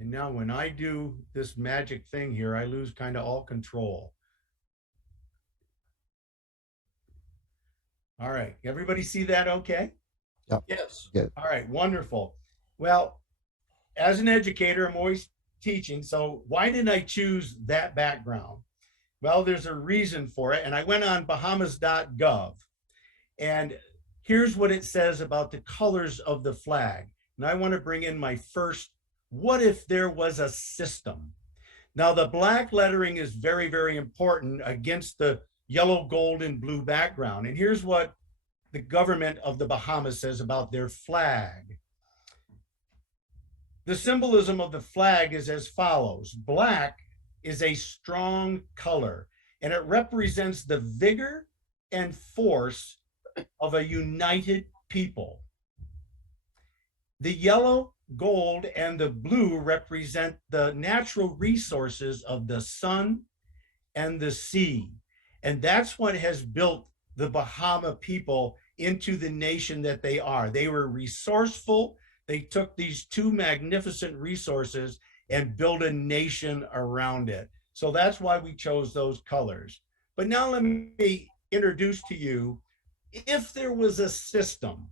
And now when I do this magic thing here, I lose kind of all control. All right. Everybody see that okay? Yep. Yes. Good. All right. Wonderful. Well, as an educator, I'm always teaching. So why did I choose that background? Well, there's a reason for it. And I went on Bahamas.gov. And here's what it says about the colors of the flag. And I want to bring in my first, what if there was a system? Now, the black lettering is very, very important against the yellow, gold, and blue background. And here's what the government of the Bahamas says about their flag. The symbolism of the flag is as follows. Black is a strong color, and it represents the vigor and force of a united people. The yellow, gold, and the blue represent the natural resources of the sun and the sea. And that's what has built the Bahama people into the nation that they are. They were resourceful. They took these two magnificent resources and built a nation around it. So that's why we chose those colors. But now let me introduce to you, if there was a system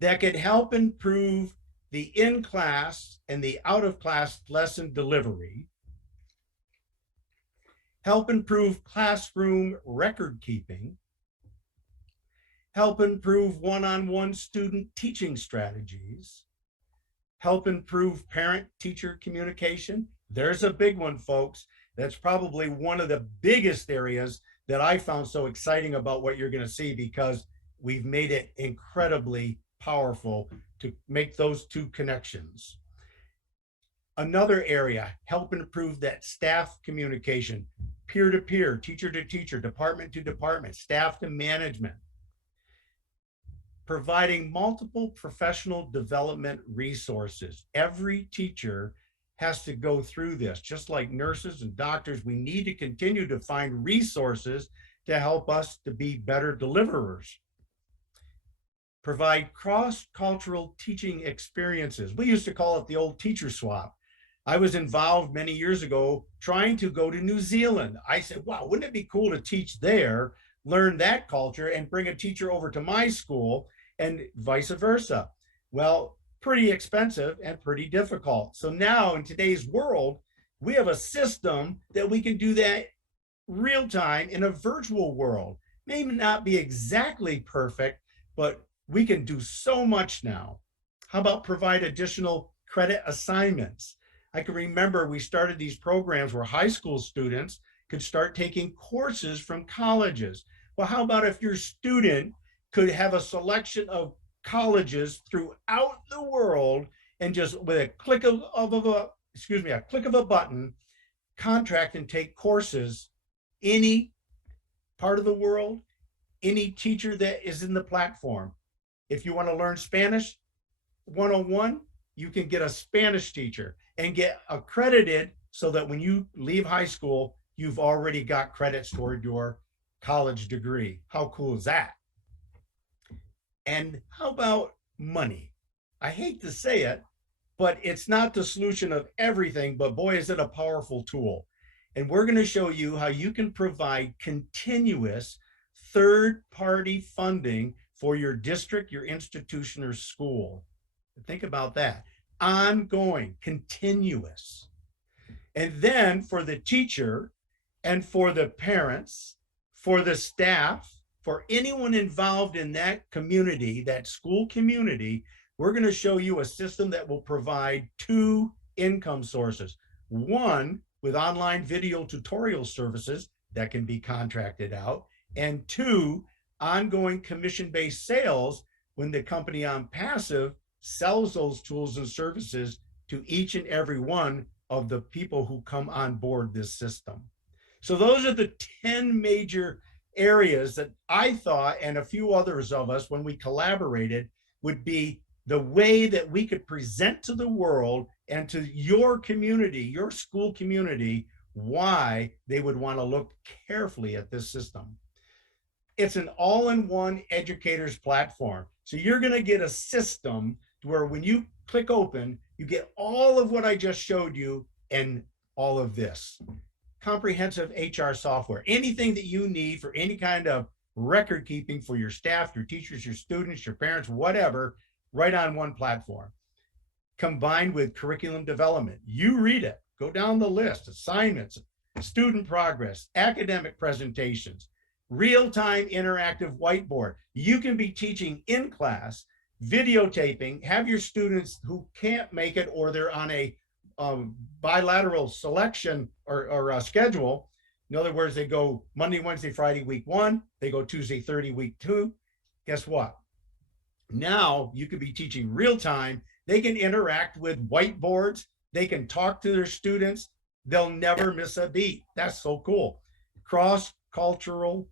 that could help improve the in-class and the out-of-class lesson delivery, help improve classroom record keeping, help improve one-on-one student teaching strategies, help improve parent-teacher communication. There's a big one, folks. That's probably one of the biggest areas that I found so exciting about what you're going to see, because we've made it incredibly powerful to make those two connections. Another area, help improve that staff communication, peer to peer, teacher to teacher, department to department, staff to management. Providing multiple professional development resources. Every teacher has to go through this, just like nurses and doctors. We need to continue to find resources to help us to be better deliverers. Provide cross-cultural teaching experiences. We used to call it the old teacher swap. I was involved many years ago trying to go to New Zealand. I said, wow, wouldn't it be cool to teach there, learn that culture, and bring a teacher over to my school, and vice versa? Well, pretty expensive and pretty difficult. So now in today's world, we have a system that we can do that real time in a virtual world. Maybe not be exactly perfect, but we can do so much now. How about provide additional credit assignments? I can remember we started these programs where high school students could start taking courses from colleges. Well, how about if your student could have a selection of colleges throughout the world, and just with a click of a click of a button, contract and take courses any part of the world, any teacher that is in the platform. If you want to learn Spanish 101, you can get a Spanish teacher and get accredited so that when you leave high school, you've already got credits toward your college degree. How cool is that? And how about money? I hate to say it, but it's not the solution of everything, but boy, is it a powerful tool. And we're going to show you how you can provide continuous third-party funding for your district, your institution, or school. Think about that. Ongoing, continuous. And then for the teacher and for the parents, for the staff, for anyone involved in that community, that school community, we're going to show you a system that will provide two income sources. One, with online video tutorial services that can be contracted out, and two, ongoing commission-based sales when the company on passive sells those tools and services to each and every one of the people who come on board this system. So those are the 10 major areas that I thought, and a few others of us, when we collaborated, would be the way that we could present to the world and to your community, your school community, why they would want to look carefully at this system. It's an all-in-one educators platform. So you're going to get a system where when you click open, You get all of what I just showed you and all of this. Comprehensive HR software, anything that you need for any kind of record keeping for your staff, your teachers, your students, your parents, whatever, right on one platform. Combined with curriculum development. You read it, go down the list, assignments, student progress, academic presentations, real-time interactive whiteboard. You can be teaching in class, videotaping, have your students who can't make it or they're on a bilateral selection or schedule. In other words, they go Monday, Wednesday, Friday, week 1, they go Tuesday, 30, week 2. Guess what? Now you could be teaching real time. They can interact with whiteboards. They can talk to their students. They'll never miss a beat. That's so cool. Cross-cultural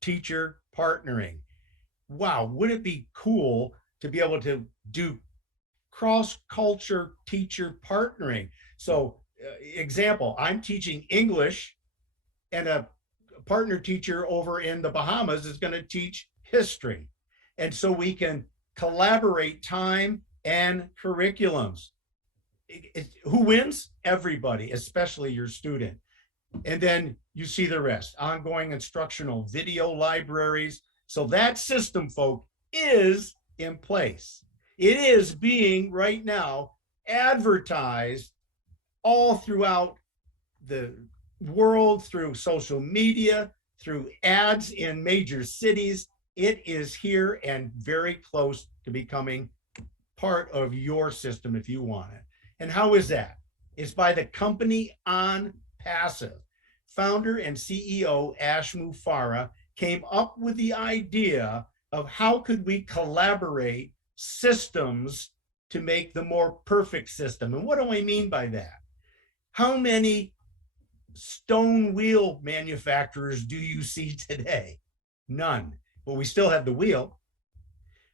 teacher partnering. Wow, would it be cool to be able to do cross-culture teacher partnering? So example, I'm teaching English and a partner teacher over in the Bahamas is going to teach history. And so we can collaborate time and curriculums. Who wins? Everybody, especially your student. And then you see the rest, ongoing instructional video libraries. So that system, folk, is in place. It is being right now advertised all throughout the world through social media, through ads in major cities. It is here and very close to becoming part of your system if you want it. And how is that? It's by the company On Passive. Founder and CEO Ash Mufareh came up with the idea of how could we collaborate systems to make the more perfect system. And what do I mean by that? How many stone wheel manufacturers do you see today? None. But we still have the wheel.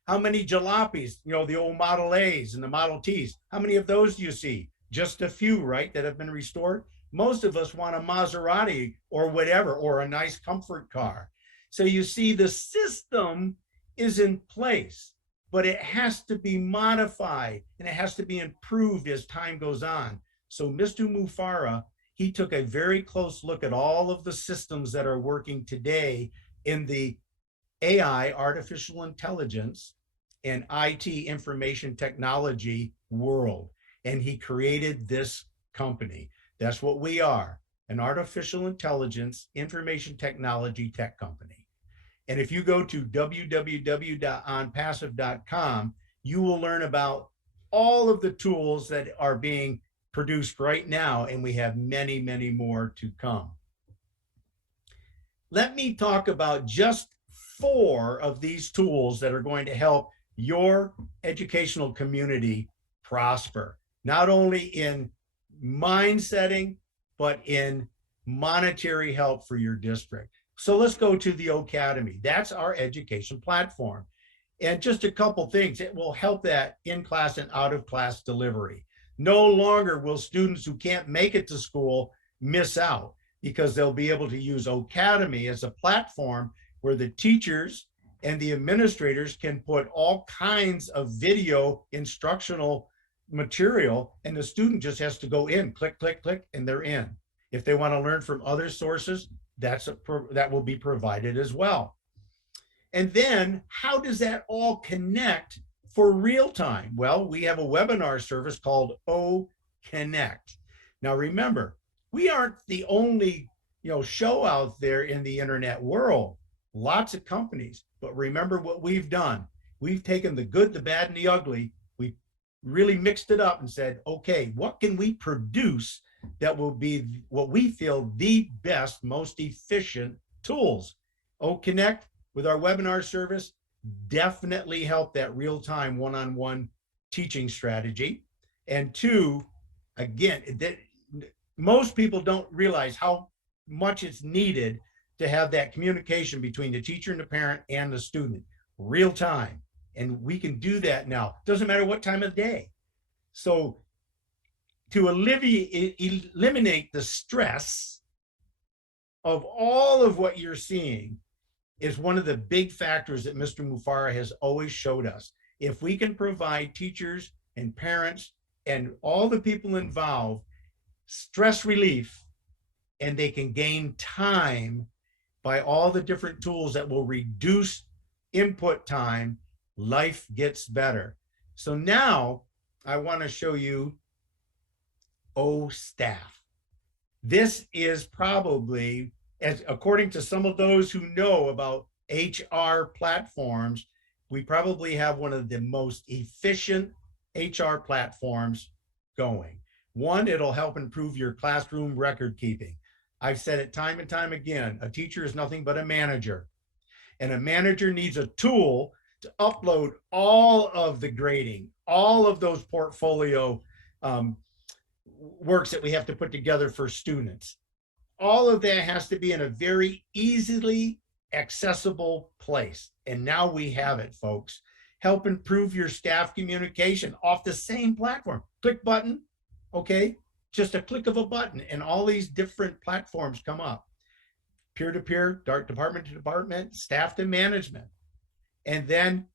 How many jalopies, the old Model A's and the Model T's, how many of those do you see? Just a few, right, that have been restored? Most of us want a Maserati or whatever, or a nice comfort car. So you see the system is in place, but it has to be modified and it has to be improved as time goes on. So Mr. Mufareh, he took a very close look at all of the systems that are working today in the AI, artificial intelligence, and IT, information technology world. And he created this company. That's what we are, an artificial intelligence, information technology tech company. And if you go to www.onpassive.com, you will learn about all of the tools that are being produced right now, and we have many, many more to come. Let me talk about just 4 of these tools that are going to help your educational community prosper, not only in mind setting, but in monetary help for your district. So let's go to the Academy. That's our education platform. And just a couple things, it will help that in-class and out-of-class delivery. No longer will students who can't make it to school miss out, because they'll be able to use Academy as a platform where the teachers and the administrators can put all kinds of video instructional material, and the student just has to go in, click, click, click, and they're in. If they want to learn from other sources, that will be provided as well. And then how does that all connect for real time? Well, we have a webinar service called O Connect. Now remember, we aren't the only show out there in the internet world. Lots of companies, but remember what we've done. We've taken the good, the bad, and the ugly. We really mixed it up and said, okay, what can we produce that will be what we feel the best, most efficient tools? O Connect with our webinar service definitely help that real-time one-on-one teaching strategy. And 2, again, most people don't realize how much it's needed to have that communication between the teacher and the parent and the student, real time. And we can do that now. Doesn't matter what time of day. So to eliminate the stress of all of what you're seeing is one of the big factors that Mr. Mufareh has always showed us. If we can provide teachers and parents and all the people involved stress relief, and they can gain time by all the different tools that will reduce input time. Life gets better. So now I want to show you Staff. This is probably, as according to some of those who know about HR platforms, we probably have one of the most efficient HR platforms going. One, it'll help improve your classroom record keeping. I've said it time and time again, a teacher is nothing but a manager. And a manager needs a tool to upload all of the grading, all of those portfolio works that we have to put together for students. All of that has to be in a very easily accessible place. And now we have it, folks. Help improve your staff communication off the same platform. Click button, okay? Just a click of a button, and all these different platforms come up. Peer-to-peer, department to department, staff to management. And then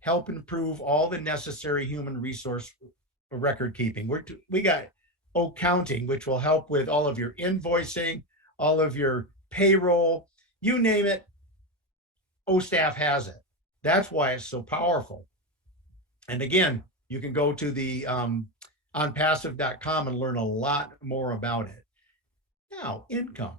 help improve all the necessary human resource record keeping. We got accounting, which will help with all of your invoicing, all of your payroll, you name it, Staff has it. That's why it's so powerful. And again, you can go to the onpassive.com and learn a lot more about it. Now, income.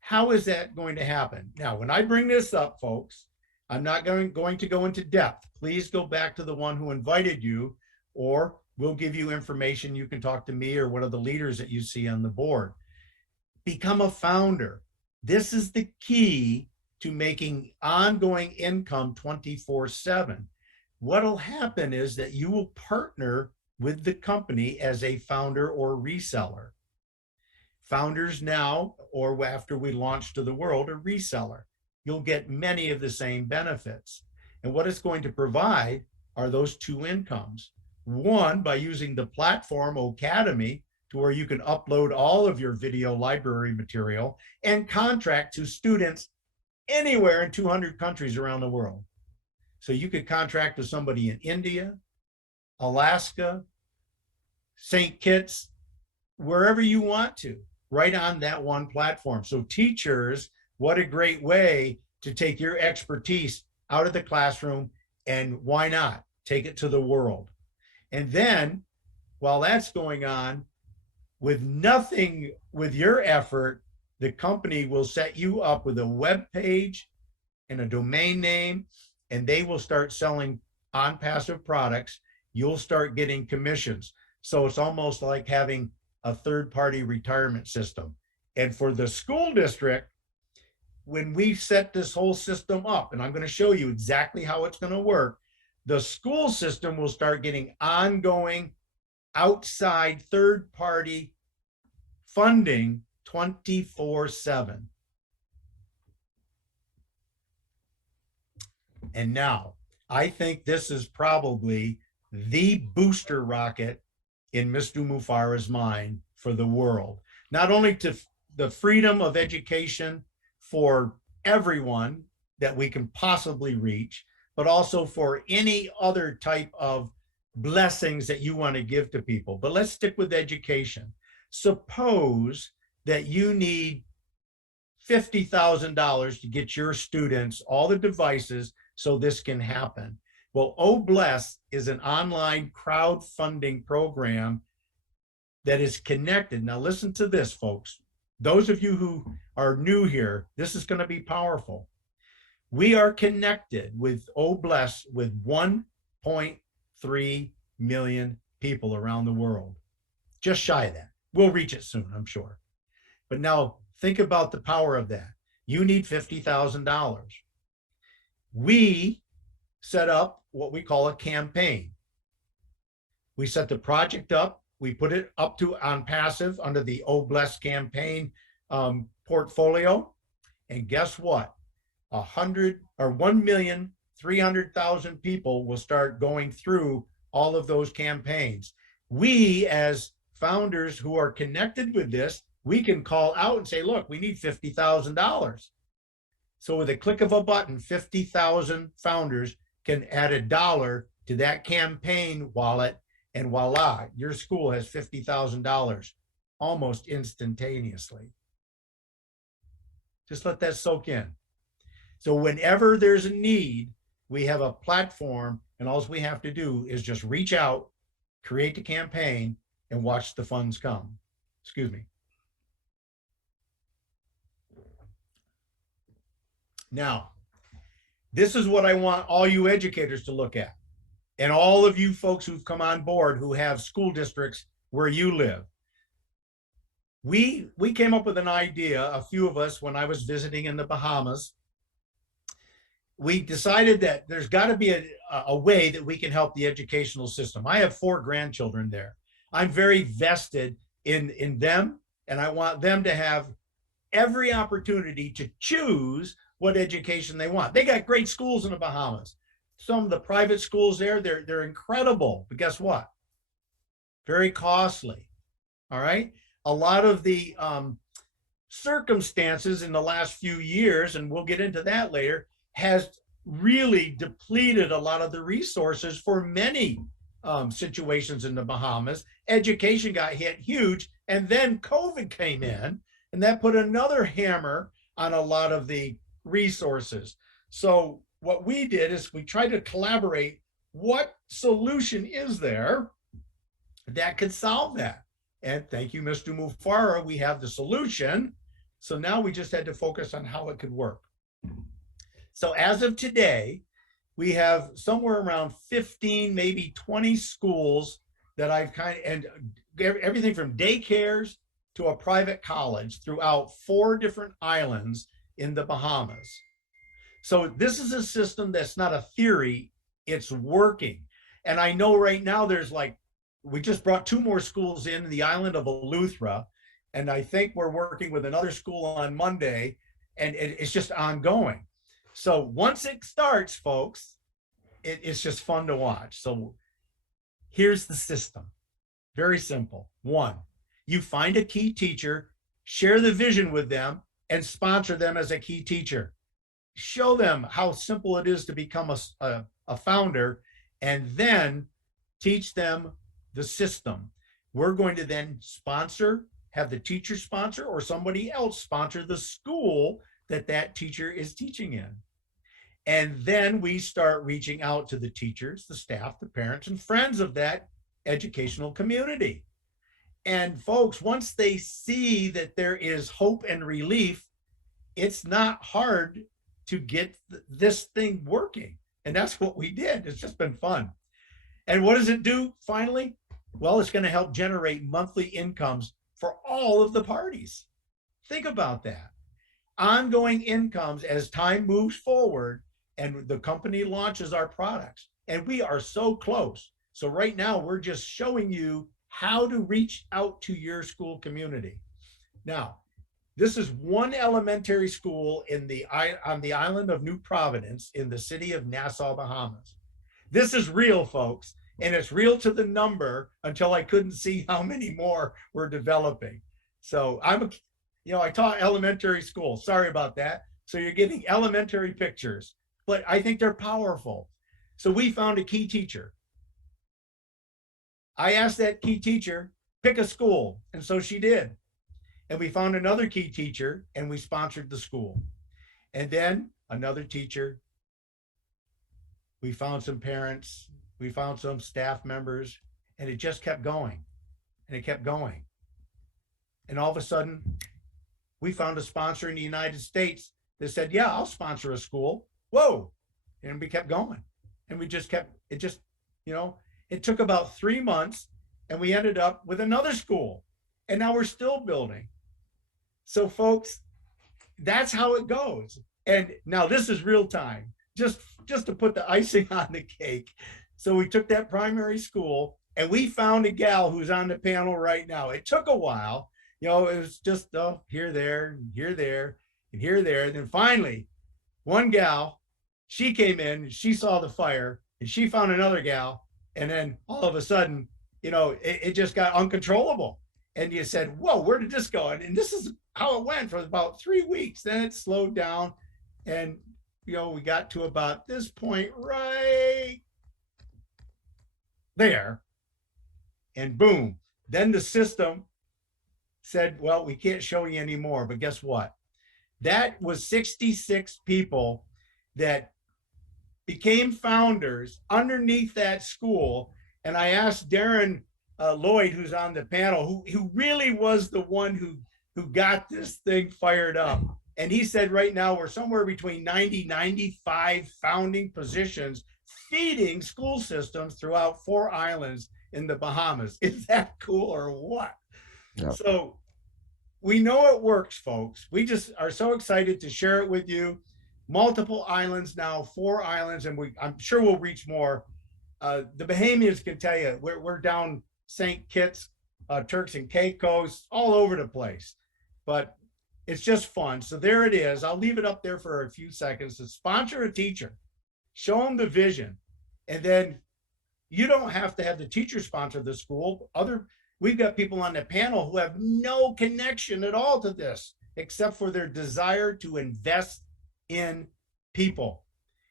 How is that going to happen? Now, when I bring this up, folks, I'm not going to go into depth. Please go back to the one who invited you, or we'll give you information. You can talk to me or one of the leaders that you see on the board. Become a founder. This is the key to making ongoing income 24/7. What'll happen is that you will partner with the company as a founder or reseller. Founders now, or after we launch to the world, a reseller. You'll get many of the same benefits. And what it's going to provide are those two incomes. One, by using the platform Academy, to where you can upload all of your video library material and contract to students anywhere in 200 countries around the world. So you could contract with somebody in India, Alaska, St. Kitts, wherever you want to, right on that one platform. So teachers, what a great way to take your expertise out of the classroom, and why not take it to the world? And then while that's going on, with nothing, with your effort, the company will set you up with a web page and a domain name, and they will start selling OnPassive products. You'll start getting commissions. So it's almost like having a third-party retirement system. And for the school district, when we set this whole system up, and I'm going to show you exactly how it's going to work, the school system will start getting ongoing outside third-party funding 24/7. And now, I think this is probably the booster rocket in Mr. Mufara's mind for the world. Not only to the freedom of education for everyone that we can possibly reach, but also for any other type of blessings that you want to give to people. But let's stick with education. Suppose that you need $50,000 to get your students all the devices so this can happen. Well, Bless is an online crowdfunding program that is connected. Now listen to this, folks. Those of you who are new here, this is going to be powerful. We are connected with Bless with 1.3 million people around the world. Just shy of that. We'll reach it soon, I'm sure. But now think about the power of that. You need $50,000. We set up what we call a campaign. We set the project up. We put it up to OnPassive under the Bless campaign portfolio. And guess what? 1,300,000 people will start going through all of those campaigns. We, as founders who are connected with this, we can call out and say, look, we need $50,000. So with a click of a button, 50,000 founders can add $1 to that campaign wallet, And voila, your school has $50,000 almost instantaneously. Just let that soak in. So whenever there's a need, we have a platform, and all we have to do is just reach out, create the campaign, and watch the funds come. Excuse me. Now, this is what I want all you educators to look at, and all of you folks who've come on board who have school districts where you live. We came up with an idea, a few of us, when I was visiting in the Bahamas. We decided that there's got to be a way that we can help the educational system. I have 4 grandchildren there. I'm very vested in them, and I want them to have every opportunity to choose what education they want. They got great schools in the Bahamas. Some of the private schools there, they're incredible, but guess what? Very costly. All right. A lot of the circumstances in the last few years, and we'll get into that later, has really depleted a lot of the resources for many situations in the Bahamas. Education got hit huge, and then COVID came in, and that put another hammer on a lot of the resources. So what we did is we tried to collaborate. What solution is there that could solve that? And thank you, Mr. Mufara, we have the solution. So now we just had to focus on how it could work. So as of today, we have somewhere around 15, maybe 20 schools that I've and everything from daycares to a private college throughout 4 different islands in the Bahamas. So this is a system that's not a theory, it's working. And I know right now there's we just brought 2 more schools in the island of Eleuthera, and I think we're working with another school on Monday, and it's just ongoing. So once it starts, folks, it's just fun to watch. So here's the system. Very simple. 1, you find a key teacher, share the vision with them, and sponsor them as a key teacher. Show them how simple it is to become a founder, and then teach them the system. We're going to then have the teacher sponsor, or somebody else sponsor the school that teacher is teaching in. And then we start reaching out to the teachers, the staff, the parents, and friends of that educational community. And folks, once they see that there is hope and relief, it's not hard to get this thing working. And that's what we did. It's just been fun. And what does it do finally? Well, it's going to help generate monthly incomes for all of the parties. Think about that. Ongoing incomes as time moves forward and the company launches our products. And we are so close. So right now, we're just showing you how to reach out to your school community. Now, this is one elementary school on the island of New Providence in the city of Nassau, Bahamas. This is real, folks, and it's real to the number until I couldn't see how many more we're developing. So I taught elementary school. Sorry about that. So you're getting elementary pictures, but I think they're powerful. So we found a key teacher. I asked that key teacher, pick a school, and so she did. And we found another key teacher, and we sponsored the school. And then another teacher. We found some parents. We found some staff members, and it just kept going. And it kept going. And all of a sudden, we found a sponsor in the United States that said, yeah, I'll sponsor a school. Whoa. And we kept going. And we just kept, it took about 3 months, and we ended up with another school. And now we're still building. So folks, that's how it goes. And now this is real time, just to put the icing on the cake. So we took that primary school, and we found a gal who's on the panel right now. It took a while. It was just here, there, here, there, and here, there. And then finally, one gal, she came in, she saw the fire, and she found another gal. And then all of a sudden, it just got uncontrollable. And you said, whoa, where did this go? And this is how it went for about 3 weeks. Then it slowed down. And, we got to about this point right there. and boom, then the system said, well, we can't show you anymore. But guess what? That was 66 people that became founders underneath that school. And I asked Darren Lloyd, who's on the panel, who really was the one who got this thing fired up. And he said right now we're somewhere between 90, 95 founding positions feeding school systems throughout 4 islands in the Bahamas. Is that cool or what? Yep. So we know it works, folks. We just are so excited to share it with you. Multiple islands now, 4 islands, and I'm sure we'll reach more. The Bahamians can tell you we're down St. Kitts, Turks and Caicos, all over the place. But it's just fun. So there it is. I'll leave it up there for a few seconds to sponsor a teacher, show them the vision, and then you don't have to have the teacher sponsor the school. We've got people on the panel who have no connection at all to this, except for their desire to invest in people.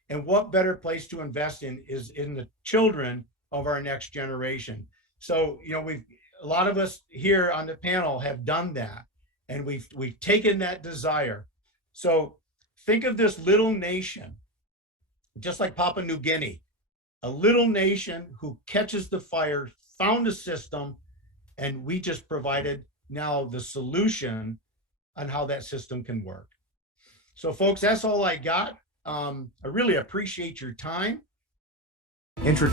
And what better place to invest in is in the children of our next generation. So, you know, a lot of us here on the panel have done that, and we've taken that desire. So think of this little nation, just like Papua New Guinea, a little nation who catches the fire, found a system, and we just provided now the solution on how that system can work. So folks, that's all I got. I really appreciate your time.